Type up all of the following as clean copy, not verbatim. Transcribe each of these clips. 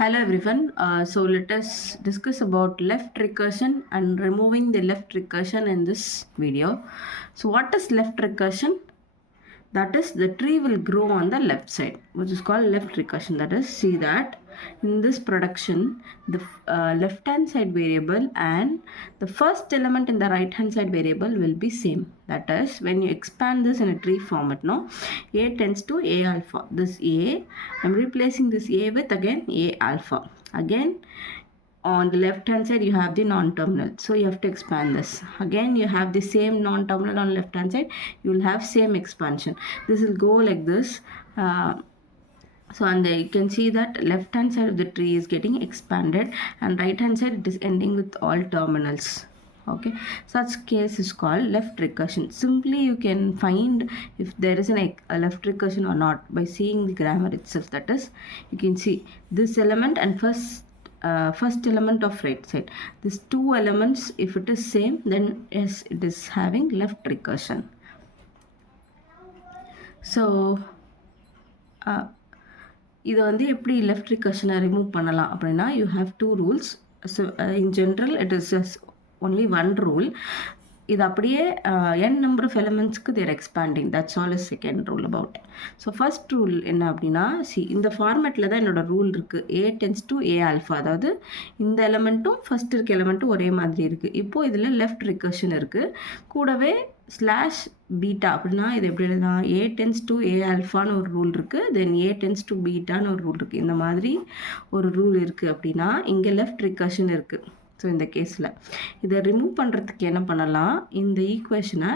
Hello everyone. So let us discuss about left recursion and removing the left recursion in this video. So what is left recursion? That is, the tree will grow on the left side, which is called left recursion. That is, see that in this production, the left hand side variable and the first element in the right hand side variable will be same. That is, when you expand this in a tree format, no, a tends to a alpha. This a, I'm replacing this a with again a alpha. Again, on the left hand side you have the non-terminal, so you have to expand this. Again you have the same non-terminal on left hand side, you will have same expansion. This will go like this. So and you can see that left hand side of the tree is getting expanded and right hand side it is ending with all terminals. Okay, such case is called left recursion. Simply you can find if there is a left recursion or not by seeing the grammar itself. That is, you can see this element and first element of right side, these two elements, if it is same, then yes, it is having left recursion. So இதை வந்து எப்படி left ரிகர்ஷனை remove பண்ணலாம் அப்படின்னா, you have two rules. So in general it is just only one rule. இது அப்படியே n number of எலிமெண்ட்ஸ்க்கு there expanding, that's all is second rule about. So first rule என்ன அப்படின்னா, இந்த ஃபார்மேட்டில் தான் என்னோட ரூல் இருக்குது. a tends to a alpha, அதாவது இந்த எலிமெண்ட்டும் ஃபர்ஸ்ட் இருக்க எலிமெண்ட்டும் ஒரே மாதிரி இருக்குது. இப்போது இதில் லெஃப்ட் ரிகர்ஷன் இருக்குது, கூடவே ஸ்லாஷ் பீட்டா அப்படின்னா இது எப்படி எழுதலாம், a டென்ஸ் டு a ஆல்ஃபான்னு ஒரு ரூல் இருக்குது, தென் a டென்ஸ் டு பீட்டான்னு ஒரு ரூல் இருக்குது. இந்த மாதிரி ஒரு ரூல் இருக்குது அப்படின்னா இங்கே லெஃப்ட் ரிகர்ஷன் இருக்குது. ஸோ இந்த கேஸில் இதை ரிமூவ் பண்ணுறதுக்கு என்ன பண்ணலாம், இந்த ஈக்குவேஷனை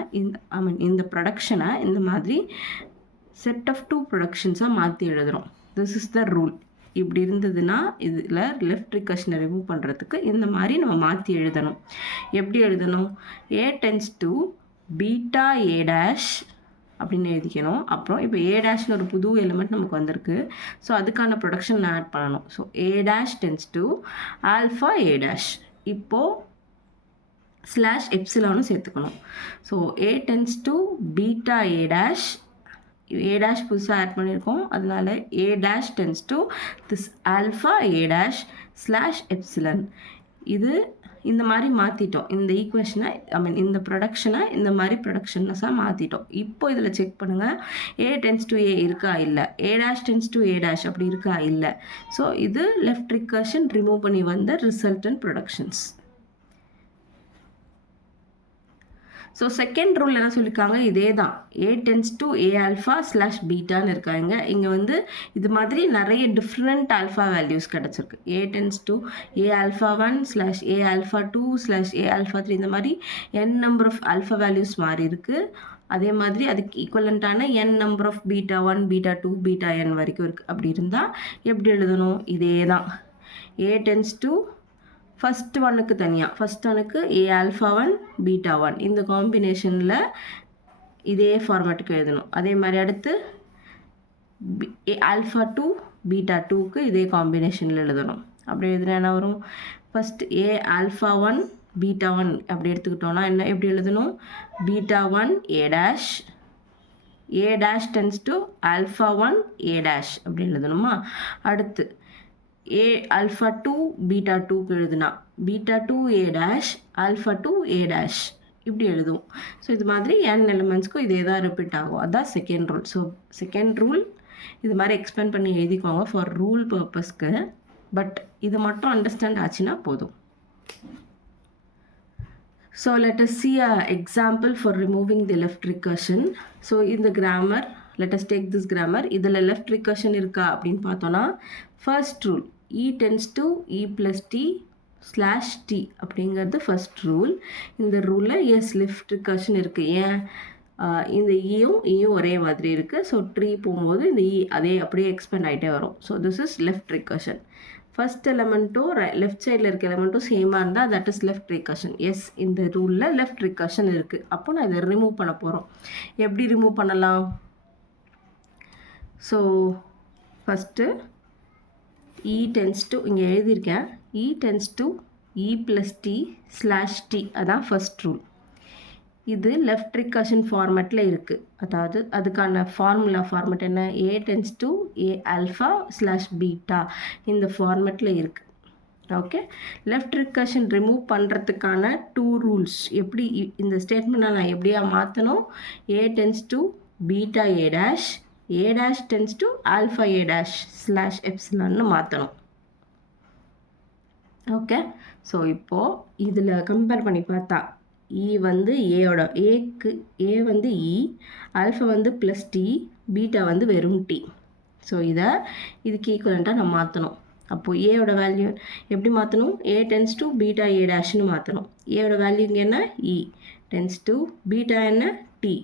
இந்த ப்ரொடக்ஷனை இந்த மாதிரி செட் ஆஃப் டூ ப்ரொடக்ஷன்ஸாக மாற்றி எழுதுகிறோம். This is the rule. இப்படி இருந்ததுன்னா இதில் லெஃப்ட் ரிகர்ஷனை ரிமூவ் பண்ணுறதுக்கு இந்த மாதிரி நம்ம மாற்றி எழுதணும். எப்படி எழுதணும், a tends to beta a dash அப்படின்னு எழுதிக்கணும். அப்புறம் இப்போ a டேஷ்னு ஒரு புது எலிமெண்ட் நமக்கு வந்திருக்கு, ஸோ அதுக்கான ப்ரொடக்ஷன் ஆட் பண்ணணும். So a dash tends to alpha a dash. இப்போது ஸ்லாஷ் எப்சிலானும் சேர்த்துக்கணும். So a tends to beta a dash, a dash புதுசாக ஆட் பண்ணியிருக்கோம், அதனால a dash tends to this alpha a dash slash epsilon. இது இந்த மாதிரி மாற்றிட்டோம். இந்த ஈக்குவேஷனை இந்த ப்ரொடக்ஷனை இந்த மாதிரி ப்ரொடக்ஷன்ஸாக மாற்றிட்டோம். இப்போ இதில் செக் பண்ணுங்கள், a டென்ஸ் டு a இருக்கா இல்லை, a dash tense to a dash அப்படி இருக்கா இல்லை. ஸோ இது லெஃப்ட் ரிகர்ஷன் ரிமூவ் பண்ணி வந்த resultant productions. So second rule என்ன சொல்லியிருக்காங்க, இதே தான், a tends to a alpha slash பீட்டான்னு இருக்காங்க. இங்கே வந்து இது மாதிரி நிறைய டிஃப்ரெண்ட் ஆல்ஃபா வேல்யூஸ் கிடச்சிருக்கு. a tends to a alpha 1 slash a alpha 2 slash a alpha 3, இந்த மாதிரி n number of alpha values மாறி இருக்குது. அதே மாதிரி அதுக்கு ஈக்குவலண்ட்டான n number of beta 1 beta 2 beta n வரைக்கும் இருக்குது. அப்படி இருந்தால் எப்படி எழுதணும், இதே தான், a டென்ஸ் டு ஃபஸ்ட் ஒன்னுக்கு தனியாக, ஃபஸ்ட் ஒனுக்கு a ஆல்ஃபா 1 பீட்டா 1 இந்த காம்பினேஷனில் இதே ஃபார்மேட்டுக்கு எழுதணும். அதே மாதிரி அடுத்து a ஆல்ஃபா 2 பீட்டா 2க்கு இதே காம்பினேஷனில் எழுதணும். அப்படி எழுதுனா என்ன வரும், ஃபஸ்ட் a ஆல்ஃபா 1 பீட்டா 1 அப்படி எடுத்துக்கிட்டோன்னா என்ன எப்படி எழுதணும், beta 1 a dash, a dash tends to alpha 1 a dash அப்படி எழுதணுமா. அடுத்து a ஆல்ஃபா 2 பீட்டா 2க்கு எழுதுனா beta 2 a dash alpha 2 a dash இப்படி எழுதுவோம். ஸோ இது மாதிரி n எலிமெண்ட்ஸ்க்கும் இதே தான் ரிப்பீட் ஆகும். அதுதான் second rule. So second rule இது மாதிரி எக்ஸ்பேண்ட் பண்ணி எழுதிக்கோங்க ஃபார் ரூல் பர்பஸ்க்கு. பட் இது மட்டும் அண்டர்ஸ்டாண்ட் ஆச்சுன்னா போதும். So let us see an example for removing the left recursion. So in the grammar, let us take this grammar. இதில் left recursion இருக்கா அப்படின்னு பார்த்தோன்னா, first rule e tends to e plus t slash t அப்படிங்கிறது first rule. இந்த ரூலில் S left recursion இருக்குது. ஏன், இந்த ஈயும் ஒரே மாதிரி இருக்குது. ஸோ ட்ரீ போகும்போது இந்த அதே அப்படியே எக்ஸ்பெண்ட் ஆகிட்டே வரும். So this is left recursion. First எலிமெண்ட்டும் லெஃப்ட் சைடில் இருக்க எலிமெண்ட்டும் சேமாக இருந்தால் that is left recursion. Yes, இந்த ரூலில் லெஃப்ட் ரிகர்ஷன் இருக்குது. அப்போ நான் இதை ரிமூவ் பண்ண போகிறோம். எப்படி ரிமூவ் பண்ணலாம், so first e tends to, இங்கே எழுதியிருக்கேன், e tends to e plus T slash T, அதான் ஃபஸ்ட் ரூல். இது லெஃப்ட் ரிகர்ஷன் ஃபார்மேட்டில் இருக்குது. அதாவது அதுக்கான ஃபார்மேட் என்ன, A tends to A alpha / beta இந்த ஃபார்மேட்டில் இருக்குது. ஓகே, லெஃப்ட் ரிகர்ஷன் ரிமூவ் பண்ணுறதுக்கான 2 ரூல்ஸ். எப்படி இந்த ஸ்டேட்மெண்ட்டை நான் எப்படியா மாற்றணும், A tends to beta A dash, A dash tends to alpha A dash / epsilonன்னு மாற்றணும். ஓகே, ஸோ இப்போது இதில் கம்பேர் பண்ணி பார்த்தா E வந்து ஏயோட A வந்து E, ஆல்ஃபா வந்து +T, பீட்டா வந்து வெறும் T. ஸோ இதுக்கு ஈக்குவலண்ட்டாக நம்ம மாற்றணும். அப்போது ஏயோட வேல்யூ எப்படி மாற்றணும், A tends to beta A டேஷ்னு மாற்றணும். ஏயோட வேல்யூ இங்கே என்ன, E tends to பீட்டா என்ன T,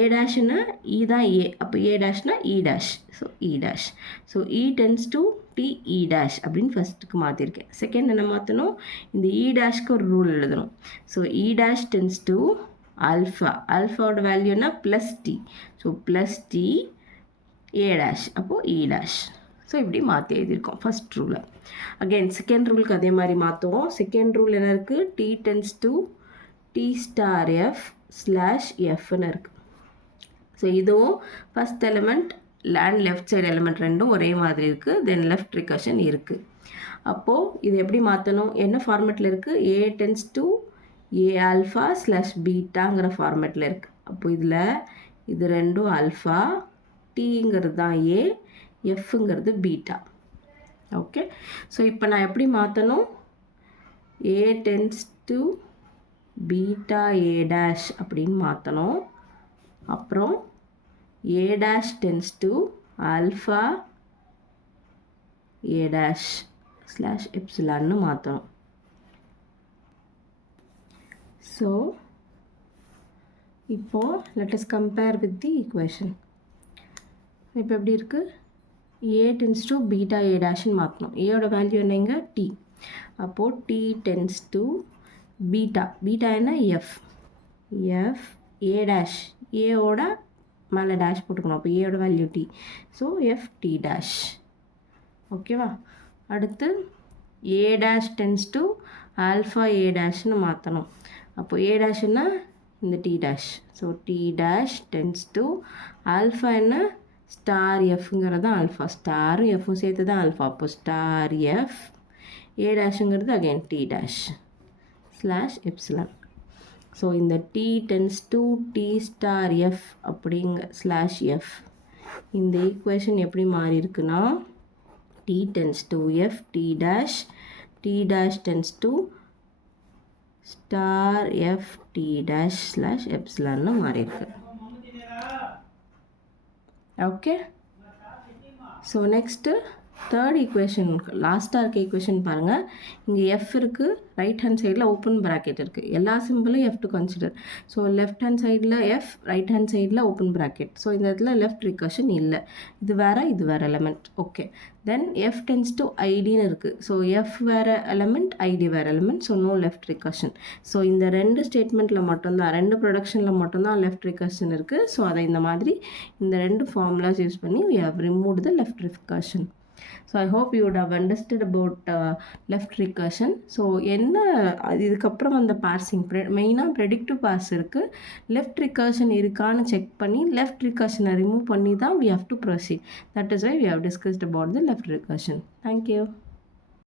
A டேஷ்னா E தான் A, அப்போ A டேஷ்னா E dash, so E dash. So E tends to T E dash அப்படின்னு ஃபஸ்ட்டுக்கு மாற்றிருக்கேன். செகண்ட் என்ன மாற்றணும், இந்த E டேஷ்க்கு ஒரு ரூல் எழுதணும். So E dash tends to ஆல்ஃபாவோட வேல்யூ என்ன +T, so +T A dash, அப்போது E டேஷ். ஸோ இப்படி மாற்றி எழுதியிருக்கோம் ஃபஸ்ட் ரூலை. அகெயின் செகண்ட் ரூலுக்கு அதே மாதிரி மாற்றுவோம். செகண்ட் ரூல் என்ன இருக்குது, T tends to T star F / Fன்னு இருக்குது. ஸோ இதுவும் first element and left side element ரெண்டும் ஒரே மாதிரி இருக்குது. தென் லெஃப்ட் ரிகர்ஷன் இருக்குது. அப்போது இது எப்படி மாற்றணும், என்ன ஃபார்மேட்டில் இருக்குது, A tends to A alpha / பீட்டாங்கிற ஃபார்மேட்டில் இருக்குது. அப்போது இது ரெண்டும் ஆல்ஃபா, Tங்கிறது தான் A, Fங்கிறது பீட்டா. ஓகே, ஸோ இப்போ நான் எப்படி மாற்றணும், A tends to beta A dash அப்படின்னு மாற்றணும். அப்புறம் A dash tends to alpha A dash / epsilonன்னு மாற்றணும். ஸோ இப்போது let us compare with the equation. இப்போ எப்படி இருக்குது, A tends to beta A டேஷ்னு மாற்றணும். ஏயோட வேல்யூ என்னங்க T, அப்போது T tends to பீட்டா என்ன F A டேஷ், ஏயோட மேலே டேஷ் போட்டுக்கணும். அப்போ ஏயோட value T, so F T dash. ஓகேவா, அடுத்து A dash tends to alpha A டேஷ்னு மாற்றணும். அப்போ A டேஷ்னா இந்த T dash, so T dash tends to alpha என்ன ஸ்டார் எஃப்ங்கிறது தான் ஆல்ஃபா, ஸ்டாரும் எஃப்பும் சேர்த்து தான் ஆல்ஃபா. அப்போ ஸ்டார் எஃப் A டேஷுங்கிறது again T dash / epsilon. So இந்த T tends to T star F அப்படிங்க /F இந்த ஈக்குவேஷன் எப்படி மாறி இருக்குன்னா, T tends to F T dash tends to star F T dash / epsilonன்னு மாறி இருக்கு. Okay, so next third equation, லாஸ்ட்டாக இருக்க ஈக்குவேஷன் பாருங்கள். இங்கே எஃப் இருக்குது, ரைட் ஹேண்ட் சைடில் ஓப்பன் ப்ராக்கெட் இருக்குது. எல்லா சிம்பிளும் F to consider. So left hand சைடில் எஃப், ரைட் ஹேண்ட் சைடில் ஓப்பன் ப்ராக்கெட். ஸோ இந்த இடத்துல லெஃப்ட் ரிகர்ஷன் இல்லை, இது வேறு element. Okay, then F tends to ஐடின்னு இருக்குது. ஸோ எஃப் வேறு எலமெண்ட், ஐடி வேறு element, so no left recursion. So இந்த ரெண்டு ஸ்டேட்மெண்ட்டில் மட்டும்தான், ரெண்டு ப்ரொடக்ஷனில் மட்டும்தான் லெஃப்ட் ரிகர்ஷன் இருக்குது. ஸோ அதை இந்த மாதிரி இந்த ரெண்டு ஃபார்முலாஸ் யூஸ் பண்ணி we have removed the left recursion. So I hope you would have understood about left recursion. So என்ன இதுக்கப்புறம் அந்த பார்சிங் மெயினாக ப்ரெடிக்டிவ் பார்ஸ் இருக்குது. லெஃப்ட் ரிகர்ஷன் இருக்கான்னு செக் பண்ணி லெஃப்ட் ரிகர்ஷனை ரிமூவ் பண்ணி தான் we have to proceed. That is why we have discussed about the left recursion. Thank you.